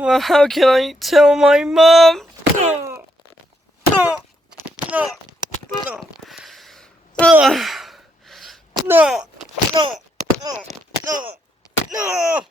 Well, how can I tell my mum? No, no, no, no, no, no, no, no, no.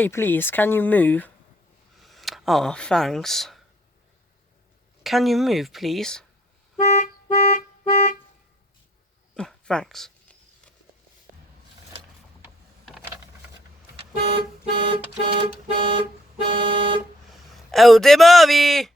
Hey, please, can you move? Oh, thanks. Can you move, please? Oh, thanks. Oh, the movie!